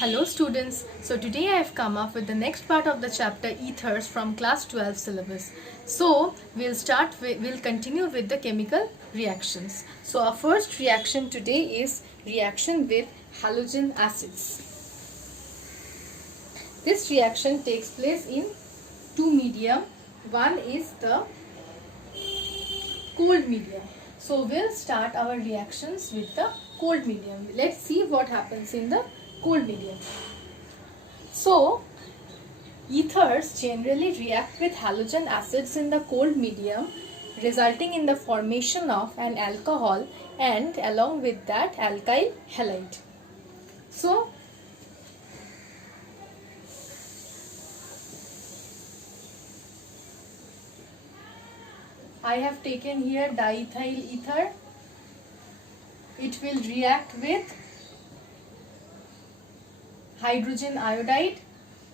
Hello students, so today I have come up with the next part of the chapter ethers from class 12 syllabus. So we'll continue with the chemical reactions. So our first reaction today is reaction with halogen acids. This reaction takes place in two medium. One is the cold medium. So we'll start our reactions with the cold medium. Let's see what happens in the cold medium. So ethers generally react with halogen acids in the cold medium, resulting in the formation of an alcohol and along with that alkyl halide. So I have taken here diethyl ether. It will react with hydrogen iodide,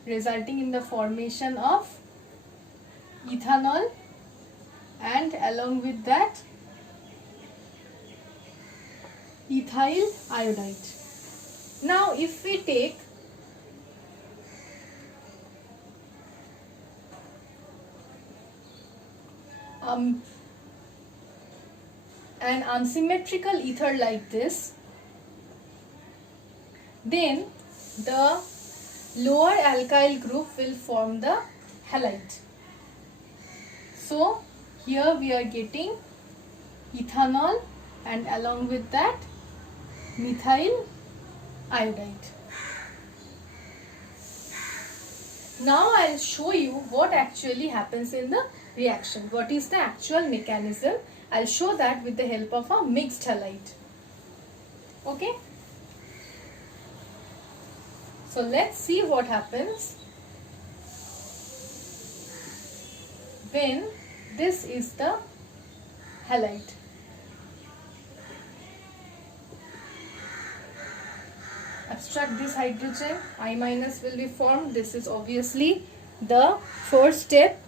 resulting in the formation of ethanol and along with that ethyl iodide. Now if we take an unsymmetrical ether like this, then the lower alkyl group will form the halide. So here we are getting ethanol and along with that methyl iodide. Now I'll show you what actually happens in the reaction. What is the actual mechanism? I'll show that with the help of a mixed halide. Okay? So let's see what happens when this is the halide. Abstract this hydrogen, I minus will be formed. This is obviously the first step.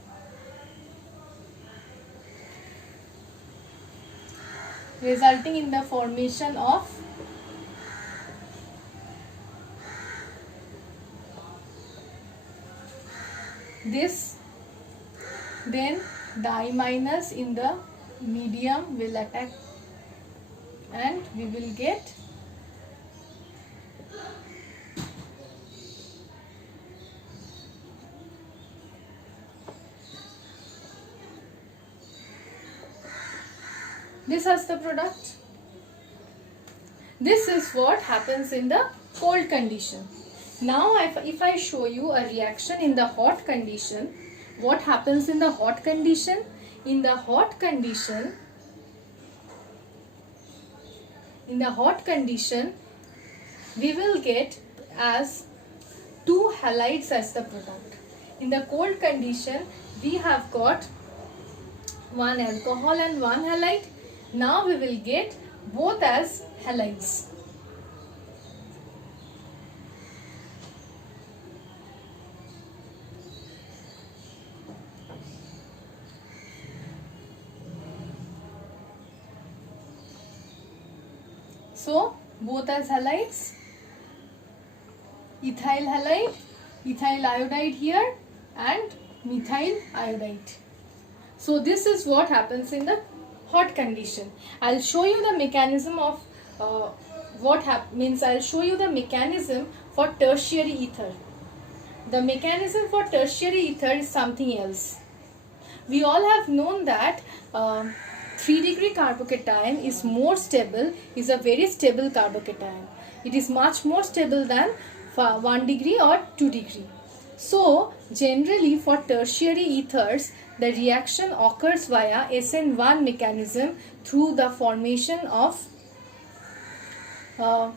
Resulting in the formation of this, then the I minus in the medium will attack and we will get this as the product. This is what happens in the cold condition. Now if I show you a reaction in the hot condition, what happens in the hot condition? In the hot condition, we will get as two halides as the product. In the cold condition, we have got one alcohol and one halide. Now we will get both as halides. So both as halides, ethyl halide, ethyl iodide here and methyl iodide. So this is what happens in the hot condition. I'll show you the mechanism of I'll show you the mechanism for tertiary ether. The mechanism for tertiary ether is something else. We all have known that 3-degree carbocation is more stable, is a very stable carbocation. It is much more stable than 1 degree or 2 degree. So generally for tertiary ethers, the reaction occurs via SN1 mechanism through the formation of the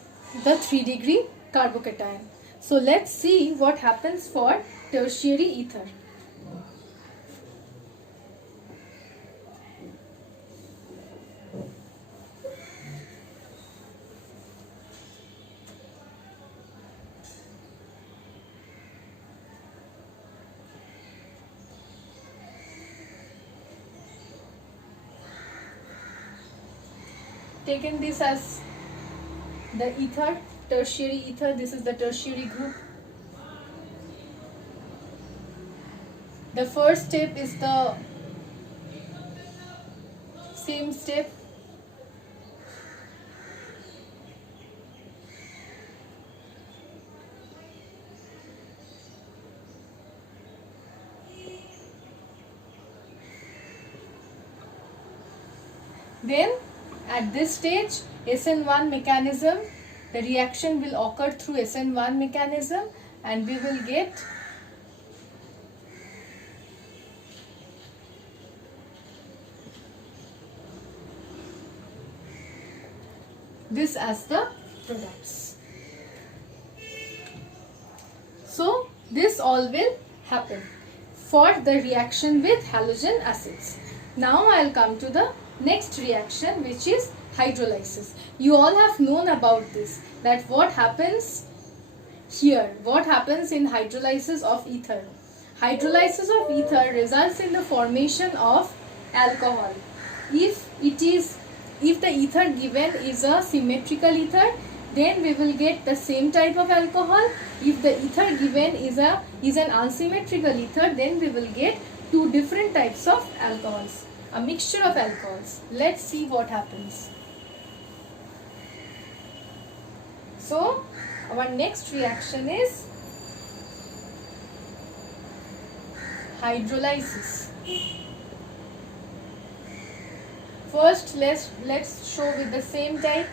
3-degree carbocation. So let's see what happens for tertiary ether. Taken this as the ether tertiary ether. This is the tertiary group. The first step is the same step. Then at this stage, SN1 mechanism, the reaction will occur through SN1 mechanism, and we will get this as the products. So this all will happen for the reaction with halogen acids. Now I will come to the next reaction, which is hydrolysis. You all have known about this, that what happens here, what happens in hydrolysis of ether. Hydrolysis of ether results in the formation of alcohol. If the ether given is a symmetrical ether, then we will get the same type of alcohol. If the ether given is an unsymmetrical ether, then we will get two different types of alcohols, a mixture of alcohols. Let's see what happens. So our next reaction is hydrolysis. First, let's show with the same type.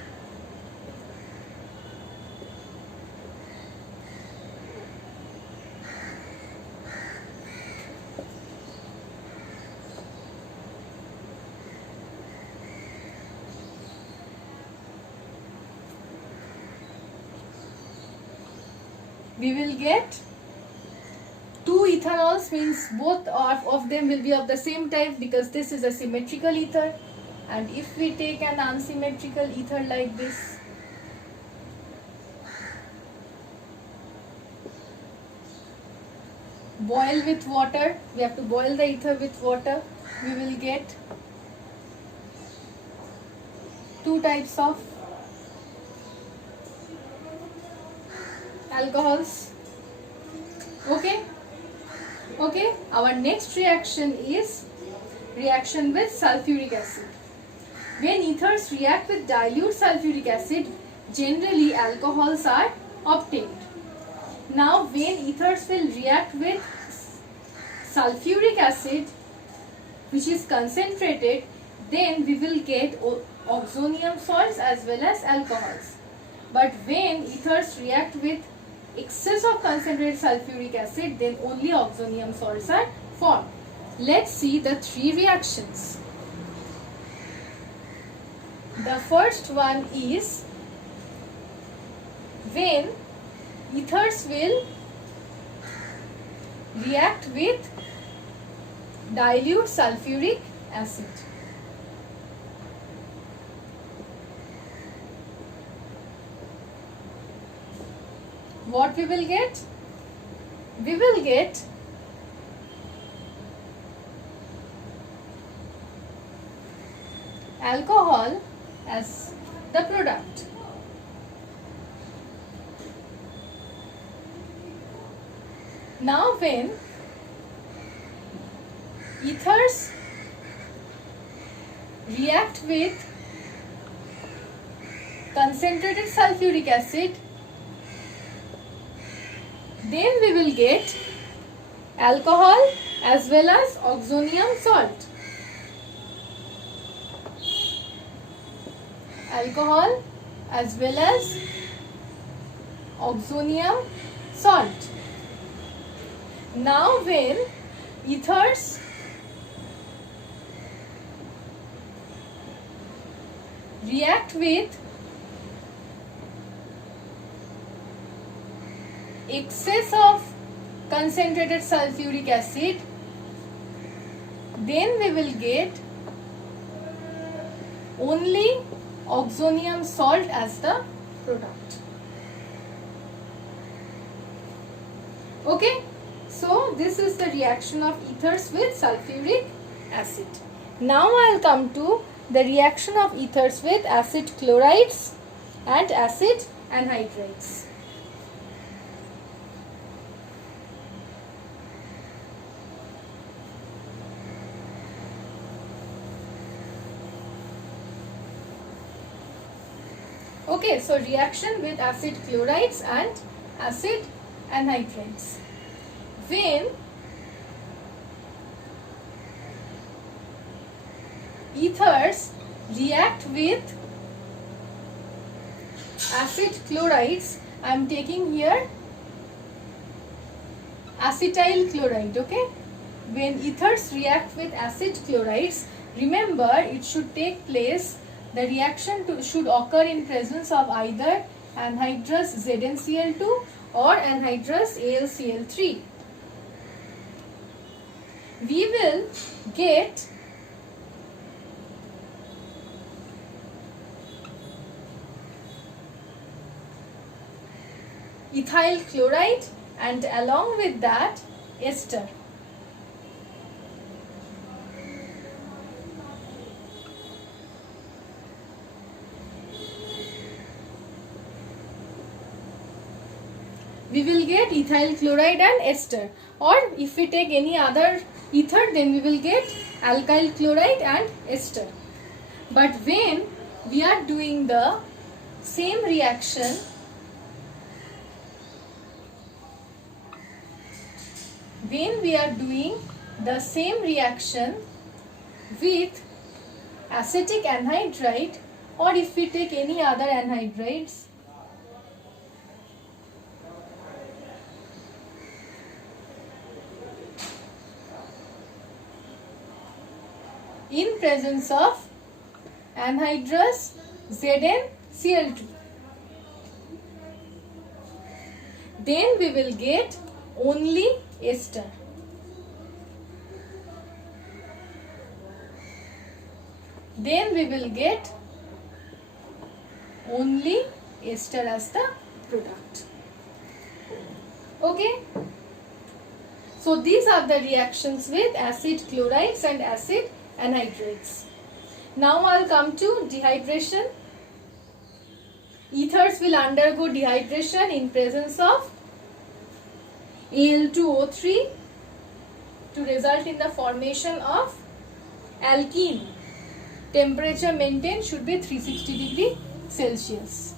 We will get two ethanols, means both of them will be of the same type, because this is a symmetrical ether. And if we take an unsymmetrical ether like this, boil with water, we have to boil the ether with water, we will get two types of alcohols. Okay, our next reaction is reaction with sulfuric acid. When ethers react with dilute sulfuric acid, generally alcohols are obtained. Now when ethers will react with sulfuric acid, which is concentrated, then we will get oxonium salts as well as alcohols. But when ethers react with excess of concentrated sulfuric acid, then only oxonium salts are formed. Let's see the three reactions. The first one is when ethers will react with dilute sulfuric acid. What we will get? We will get alcohol as the product. Now when ethers react with concentrated sulfuric acid, then we will get alcohol as well as oxonium salt. Alcohol as well as oxonium salt. Now when ethers react with excess of concentrated sulfuric acid, then we will get only oxonium salt as the product. Okay, so this is the reaction of ethers with sulfuric acid. Now I will come to the reaction of ethers with acid chlorides and acid anhydrides. Okay, so reaction with acid chlorides and acid anhydrides. When ethers react with acid chlorides, I am taking here acetyl chloride, okay? When ethers react with acid chlorides, remember it should take place, the reaction should occur in presence of either anhydrous ZnCl2 or anhydrous AlCl3. We will get ethyl chloride and along with that ester. We will get ethyl chloride and ester, or if we take any other ether, then we will get alkyl chloride and ester. But when we are doing the same reaction with acetic anhydride, or if we take any other anhydrides, in presence of anhydrous ZnCl2, then we will get only ester. Then we will get only ester as the product. Okay. So these are the reactions with acid chlorides and acid anhydrides. Now I'll come to dehydration. Ethers will undergo dehydration in presence of Al2O3 to result in the formation of alkene. Temperature maintained should be 360 degrees Celsius.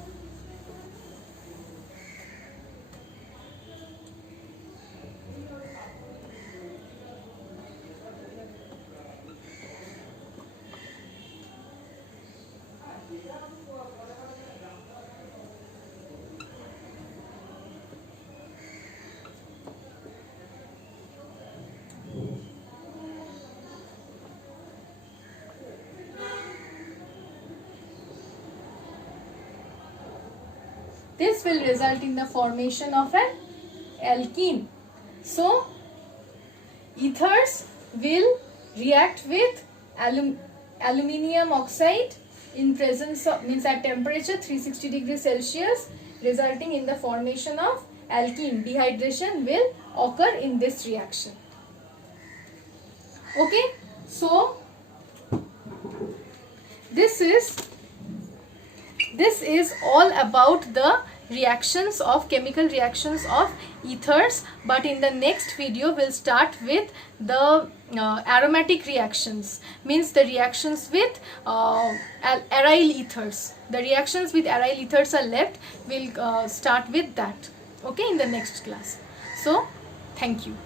This will result in the formation of an alkene. So, ethers will react with aluminium oxide in presence of, means at temperature 360 degrees Celsius, resulting in the formation of alkene. Dehydration will occur in this reaction. Okay, so this is all about the reactions of chemical reactions of ethers, but in the next video we'll start with the aromatic reactions, means the reactions with aryl ethers. The reactions with aryl ethers are left. We'll start with that, okay, in the next class. So thank you.